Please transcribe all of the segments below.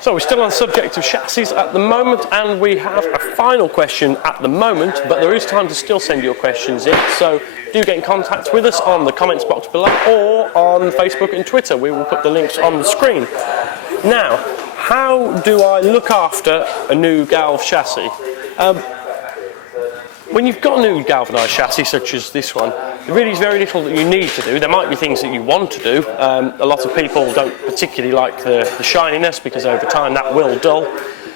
So we're still on the subject of chassis at the moment, and we have a final question at the moment, but there is time to still send your questions in, so do get in contact with us on the comments box below or on Facebook and Twitter. We will put the links on the screen. Now, how do I look after a new galv chassis? When you've got a new galvanised chassis such as this one, there really is very little that you need to do. There might be things that you want to do. A lot of people don't particularly like the shininess, because over time that will dull.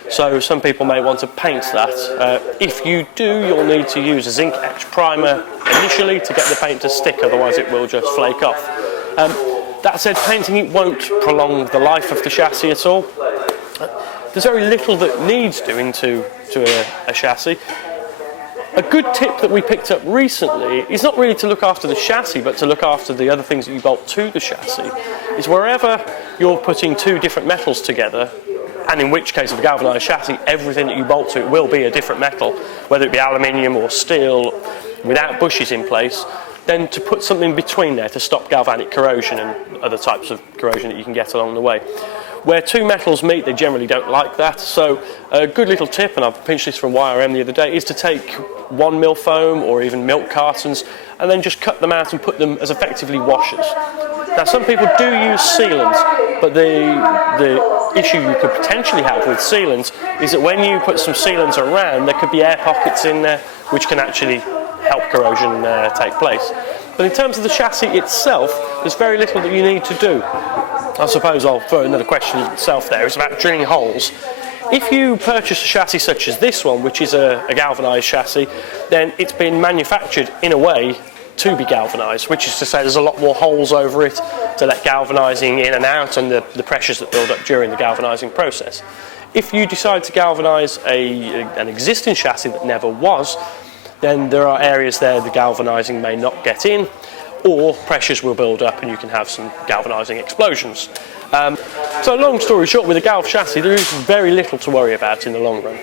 So some people may want to paint that. If you do, you'll need to use a zinc etch primer initially to get the paint to stick, otherwise it will just flake off. That said, painting it won't prolong the life of the chassis at all. There's very little that needs doing to a chassis. A good tip that we picked up recently is not really to look after the chassis, but to look after the other things that you bolt to the chassis, is wherever you're putting two different metals together, and in which case of a galvanised chassis, everything that you bolt to it will be a different metal, whether it be aluminium or steel, without bushes in place, then to put something between there to stop galvanic corrosion and other types of corrosion that you can get along the way. Where two metals meet, they generally don't like that, so a good little tip, and I've pinched this from YRM the other day, is to take 1 mil foam or even milk cartons and then just cut them out and put them as effectively washers. Now, some people do use sealants, but the issue you could potentially have with sealants is that when you put some sealants around, there could be air pockets in there which can actually help corrosion take place. But in terms of the chassis itself, there's very little that you need to do. I suppose I'll throw another question itself there. It's about drilling holes. If you purchase a chassis such as this one, which is a galvanised chassis, then it's been manufactured in a way to be galvanised, which is to say there's a lot more holes over it to let galvanising in and out and the pressures that build up during the galvanising process. If you decide to galvanise an existing chassis that never was, then there are areas there the galvanising may not get in, or pressures will build up and you can have some galvanising explosions. So long story short, with a galv chassis there is very little to worry about in the long run.